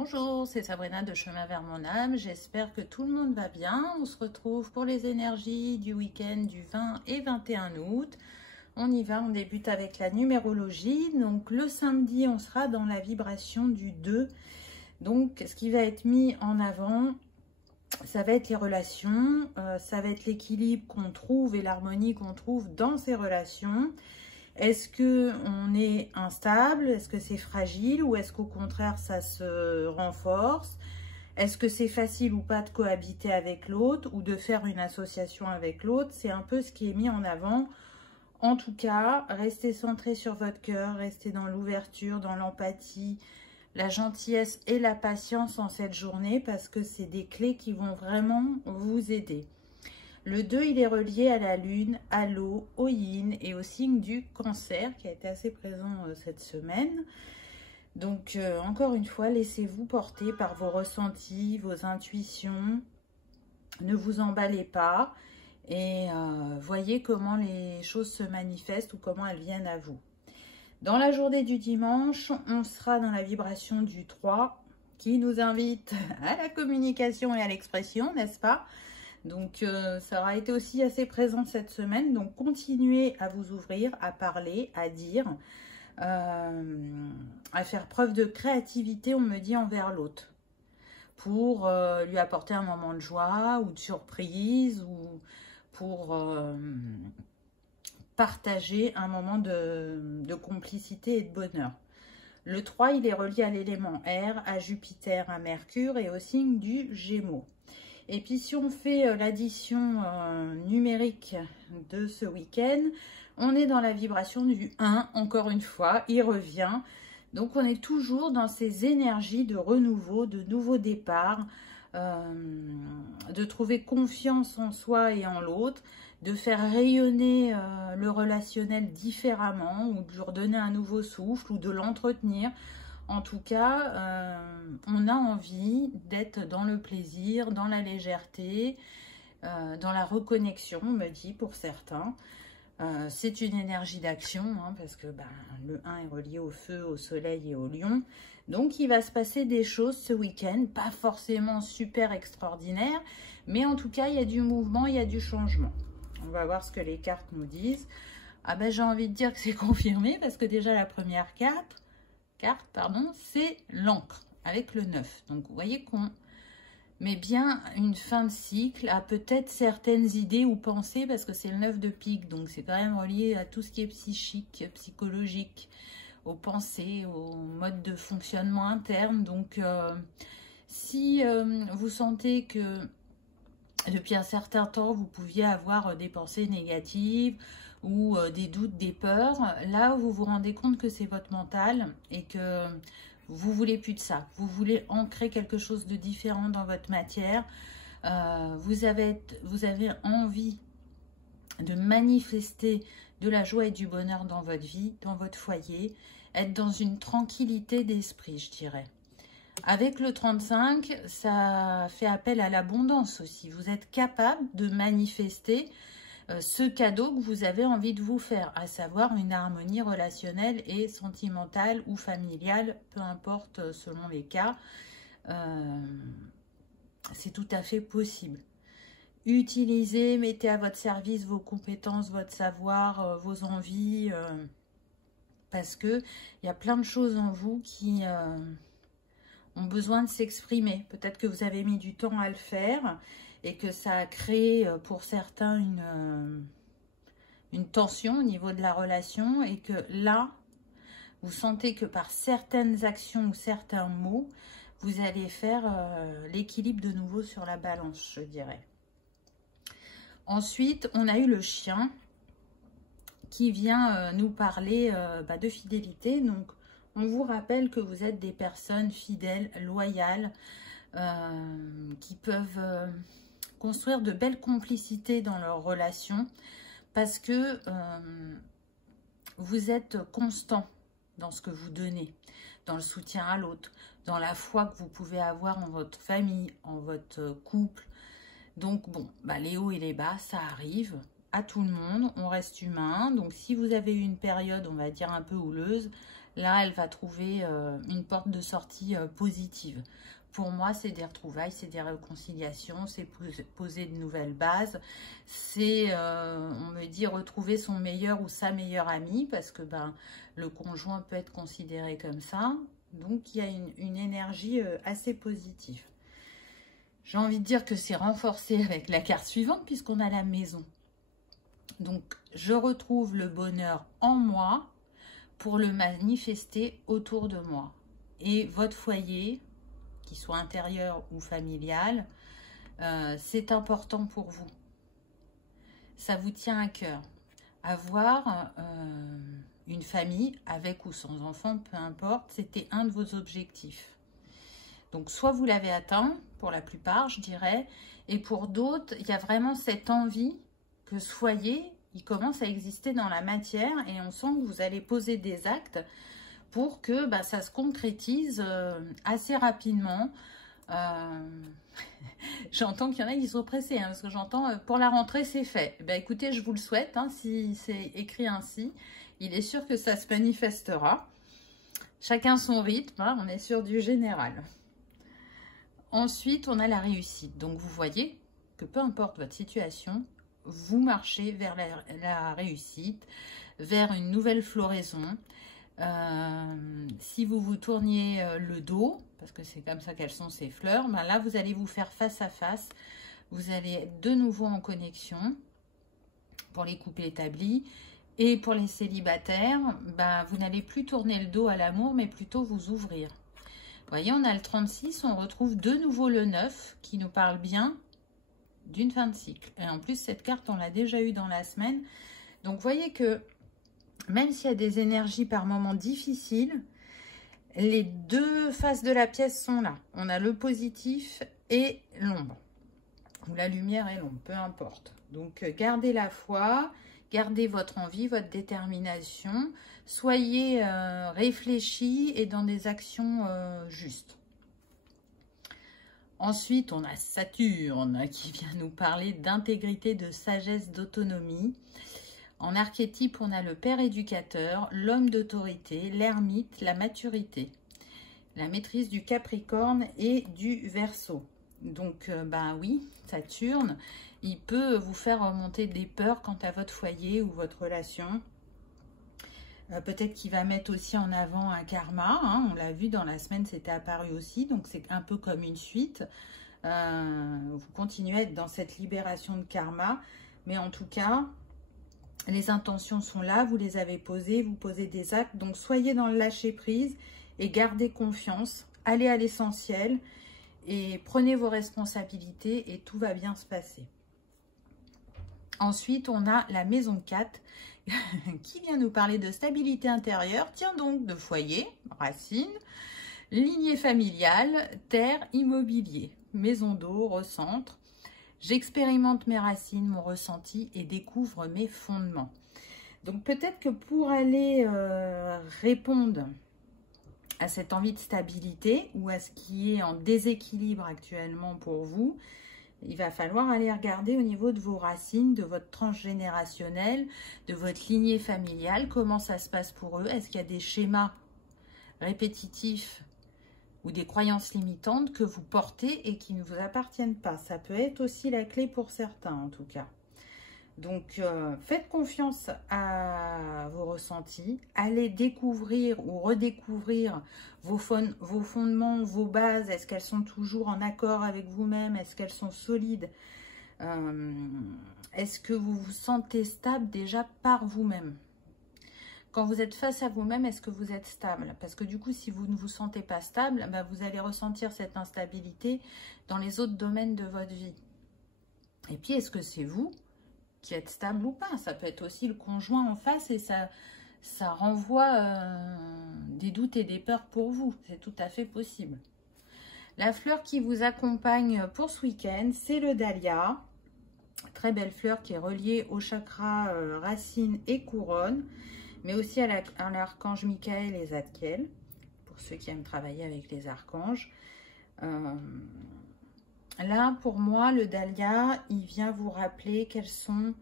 Bonjour, c'est Sabrina de Chemin vers mon âme. J'espère que tout le monde va bien. On se retrouve pour les énergies du week-end du 20 et 21 août. On y va, on débute avec la numérologie. Donc le samedi, on sera dans la vibration du 2. Donc ce qui va être mis en avant, ça va être les relations, ça va être l'équilibre qu'on trouve et l'harmonie qu'on trouve dans ces relations. Est-ce qu'on est instable? Est-ce que c'est fragile? Ou est-ce qu'au contraire, ça se renforce? Est-ce que c'est facile ou pas de cohabiter avec l'autre ou de faire une association avec l'autre? C'est un peu ce qui est mis en avant. En tout cas, restez centré sur votre cœur, restez dans l'ouverture, dans l'empathie, la gentillesse et la patience en cette journée parce que c'est des clés qui vont vraiment vous aider. Le 2, il est relié à la lune, à l'eau, au yin et au signe du cancer qui a été assez présent cette semaine. Donc, encore une fois, laissez-vous porter par vos ressentis, vos intuitions. Ne vous emballez pas et voyez comment les choses se manifestent ou comment elles viennent à vous. Dans la journée du dimanche, on sera dans la vibration du 3 qui nous invite à la communication et à l'expression, n'est-ce pas ? Donc, ça aura été aussi assez présent cette semaine. Donc, continuez à vous ouvrir, à parler, à dire, à faire preuve de créativité, on me dit, envers l'autre. Pour lui apporter un moment de joie ou de surprise ou pour partager un moment de complicité et de bonheur. Le 3, il est relié à l'élément air, à Jupiter, à Mercure et au signe du Gémeaux. Et puis, si on fait l'addition numérique de ce week-end, on est dans la vibration du 1, encore une fois, il revient. Donc, on est toujours dans ces énergies de renouveau, de nouveau départ, de trouver confiance en soi et en l'autre, de faire rayonner le relationnel différemment ou de lui redonner un nouveau souffle ou de l'entretenir. En tout cas, on a envie d'être dans le plaisir, dans la légèreté, dans la reconnexion, on me dit pour certains. C'est une énergie d'action, hein, parce que le 1 est relié au feu, au soleil et au lion. Donc, il va se passer des choses ce week-end, pas forcément super extraordinaires, mais en tout cas, il y a du mouvement, il y a du changement. On va voir ce que les cartes nous disent. Ah ben, j'ai envie de dire que c'est confirmé, parce que déjà, la première carte, c'est l'encre avec le 9. Donc, vous voyez qu'on met bien une fin de cycle à peut-être certaines idées ou pensées parce que c'est le 9 de pique. Donc, c'est quand même relié à tout ce qui est psychique, psychologique, aux pensées, au mode de fonctionnement interne. Donc, si vous sentez que depuis un certain temps, vous pouviez avoir des pensées négatives ou des doutes, des peurs, là, vous vous rendez compte que c'est votre mental et que vous voulez plus de ça. Vous voulez ancrer quelque chose de différent dans votre matière. Vous avez envie de manifester de la joie et du bonheur dans votre vie, dans votre foyer, être dans une tranquillité d'esprit, je dirais. Avec le 35, ça fait appel à l'abondance aussi. Vous êtes capable de manifester ce cadeau que vous avez envie de vous faire, à savoir une harmonie relationnelle et sentimentale ou familiale, peu importe selon les cas. C'est tout à fait possible. Utilisez, mettez à votre service vos compétences, votre savoir, vos envies, parce qu'il y a plein de choses en vous qui ont besoin de s'exprimer. Peut-être que vous avez mis du temps à le faire et que ça a créé pour certains une tension au niveau de la relation et que là, vous sentez que par certaines actions ou certains mots, vous allez faire l'équilibre de nouveau sur la balance, je dirais. Ensuite, on a eu le chien qui vient nous parler de fidélité. Donc, on vous rappelle que vous êtes des personnes fidèles, loyales, qui peuvent construire de belles complicités dans leurs relations parce que vous êtes constant dans ce que vous donnez, dans le soutien à l'autre, dans la foi que vous pouvez avoir en votre famille, en votre couple. Donc, bon, les hauts et les bas, ça arrive à tout le monde, on reste humain. Donc, si vous avez eu une période, on va dire, un peu houleuse, là, elle va trouver une porte de sortie positive. Pour moi, c'est des retrouvailles, c'est des réconciliations, c'est poser de nouvelles bases. C'est, on me dit, retrouver son meilleur ou sa meilleure amie, parce que ben, le conjoint peut être considéré comme ça. Donc, il y a une énergie assez positive. J'ai envie de dire que c'est renforcé avec la carte suivante, puisqu'on a la maison. Donc, je retrouve le bonheur en moi pour le manifester autour de moi. Et votre foyer, qu'il soit intérieur ou familial, c'est important pour vous. Ça vous tient à cœur. Avoir une famille, avec ou sans enfant, peu importe, c'était un de vos objectifs. Donc, soit vous l'avez atteint, pour la plupart, je dirais, et pour d'autres, il y a vraiment cette envie que ce foyer, il commence à exister dans la matière et on sent que vous allez poser des actes pour que bah, ça se concrétise assez rapidement. J'entends qu'il y en a qui sont pressés, hein, parce que j'entends pour la rentrée c'est fait. Ben, écoutez, je vous le souhaite, hein, si c'est écrit ainsi, il est sûr que ça se manifestera. Chacun son rythme, hein, on est sur du général. Ensuite, on a la réussite. Donc, vous voyez que peu importe votre situation, vous marchez vers la réussite, vers une nouvelle floraison. Si vous vous tourniez le dos, parce que c'est comme ça qu'elles sont ces fleurs, ben là, vous allez vous faire face à face. Vous allez être de nouveau en connexion pour les couples établis. Et pour les célibataires, ben, vous n'allez plus tourner le dos à l'amour, mais plutôt vous ouvrir. Vous voyez, on a le 36, on retrouve de nouveau le 9 qui nous parle bien d'une fin de cycle. Et en plus, cette carte, on l'a déjà eu dans la semaine. Donc, vous voyez que même s'il y a des énergies par moments difficiles, les deux faces de la pièce sont là. On a le positif et l'ombre. Ou la lumière et l'ombre, peu importe. Donc, gardez la foi, gardez votre envie, votre détermination. Soyez réfléchis et dans des actions justes. Ensuite, on a Saturne qui vient nous parler d'intégrité, de sagesse, d'autonomie. En archétype, on a le père éducateur, l'homme d'autorité, l'ermite, la maturité, la maîtrise du Capricorne et du Verseau. Donc, bah oui, Saturne, il peut vous faire remonter des peurs quant à votre foyer ou votre relation. Peut-être qu'il va mettre aussi en avant un karma, hein, on l'a vu dans la semaine, c'était apparu aussi, donc c'est un peu comme une suite. Vous continuez à être dans cette libération de karma, mais en tout cas, les intentions sont là, vous les avez posées, vous posez des actes, donc soyez dans le lâcher-prise et gardez confiance, allez à l'essentiel et prenez vos responsabilités et tout va bien se passer. Ensuite, on a la maison 4 qui vient nous parler de stabilité intérieure, tiens donc de foyer, racine, lignée familiale, terre, immobilier, maison d'eau, recentre. J'expérimente mes racines, mon ressenti et découvre mes fondements. Donc peut-être que pour aller répondre à cette envie de stabilité ou à ce qui est en déséquilibre actuellement pour vous, il va falloir aller regarder au niveau de vos racines, de votre tranche générationnelle, de votre lignée familiale, comment ça se passe pour eux. Est-ce qu'il y a des schémas répétitifs ou des croyances limitantes que vous portez et qui ne vous appartiennent pas? Ça peut être aussi la clé pour certains en tout cas. Donc, faites confiance à vos ressentis. Allez découvrir ou redécouvrir vos fondements, vos bases. Est-ce qu'elles sont toujours en accord avec vous-même? Est-ce qu'elles sont solides? Est-ce que vous vous sentez stable déjà par vous-même? Quand vous êtes face à vous-même, est-ce que vous êtes stable? Parce que du coup, si vous ne vous sentez pas stable, ben vous allez ressentir cette instabilité dans les autres domaines de votre vie. Et puis, est-ce que c'est vous qui êtes stable ou pas? Ça peut être aussi le conjoint en face et ça renvoie des doutes et des peurs pour vous. C'est tout à fait possible. La fleur qui vous accompagne pour ce week-end, c'est le dahlia. Très belle fleur qui est reliée au chakra racine et couronne, mais aussi à l'archange Michael et Zadkiel, pour ceux qui aiment travailler avec les archanges. Là, pour moi, le dahlia, il vient vous rappeler quels sont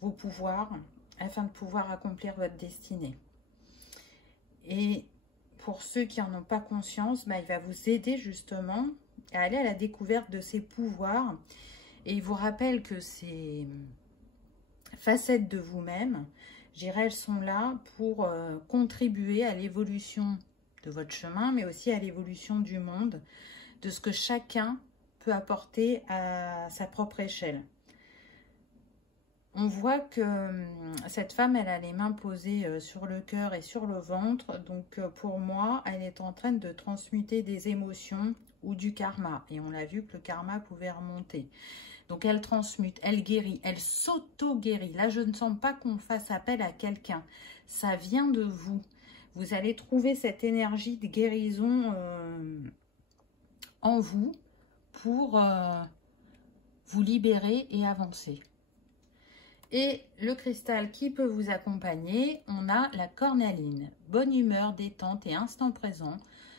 vos pouvoirs afin de pouvoir accomplir votre destinée. Et pour ceux qui n'en ont pas conscience, il va vous aider justement à aller à la découverte de ses pouvoirs. Et il vous rappelle que ces facettes de vous-même, je dirais, elles sont là pour contribuer à l'évolution de votre chemin, mais aussi à l'évolution du monde, de ce que chacun peut apporter à sa propre échelle. On voit que cette femme, elle a les mains posées sur le cœur et sur le ventre. Donc, pour moi, elle est en train de transmuter des émotions ou du karma. Et on a vu que le karma pouvait remonter. Donc, elle transmute, elle guérit, elle s'auto-guérit. Là, je ne sens pas qu'on fasse appel à quelqu'un. Ça vient de vous. Vous allez trouver cette énergie de guérison en vous pour vous libérer et avancer. Et le cristal qui peut vous accompagner, on a la cornaline. Bonne humeur, détente et instant présent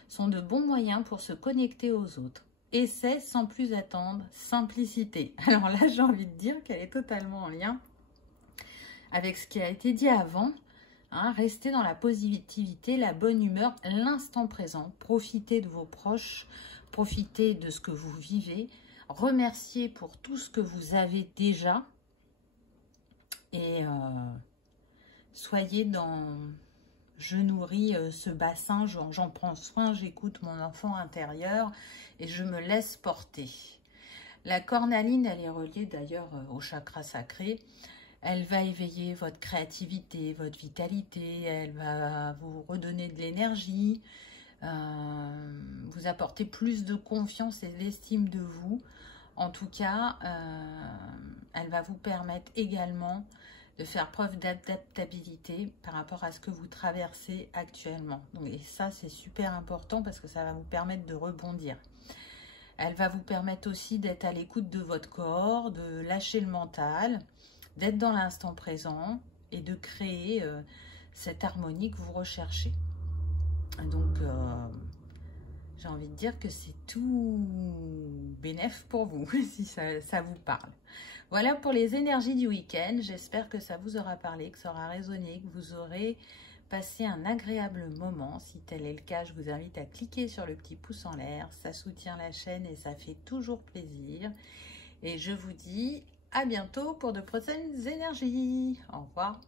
sont de bons moyens pour se connecter aux autres. Essai sans plus attendre, simplicité. Alors là, j'ai envie de dire qu'elle est totalement en lien avec ce qui a été dit avant. Restez dans la positivité, la bonne humeur, l'instant présent. Profitez de vos proches, profitez de ce que vous vivez. Remerciez pour tout ce que vous avez déjà. Et soyez dans... Je nourris ce bassin, j'en prends soin, j'écoute mon enfant intérieur et je me laisse porter. La cornaline, elle est reliée d'ailleurs au chakra sacré. Elle va éveiller votre créativité, votre vitalité, elle va vous redonner de l'énergie, vous apporter plus de confiance et d'estime de vous. En tout cas, elle va vous permettre également de faire preuve d'adaptabilité par rapport à ce que vous traversez actuellement. Donc, et ça, c'est super important parce que ça va vous permettre de rebondir. Elle va vous permettre aussi d'être à l'écoute de votre corps, de lâcher le mental, d'être dans l'instant présent et de créer cette harmonie que vous recherchez. Donc, j'ai envie de dire que c'est tout bénef pour vous, si ça vous parle. Voilà pour les énergies du week-end. J'espère que ça vous aura parlé, que ça aura résonné, que vous aurez passé un agréable moment. Si tel est le cas, je vous invite à cliquer sur le petit pouce en l'air. Ça soutient la chaîne et ça fait toujours plaisir. Et je vous dis à bientôt pour de prochaines énergies. Au revoir.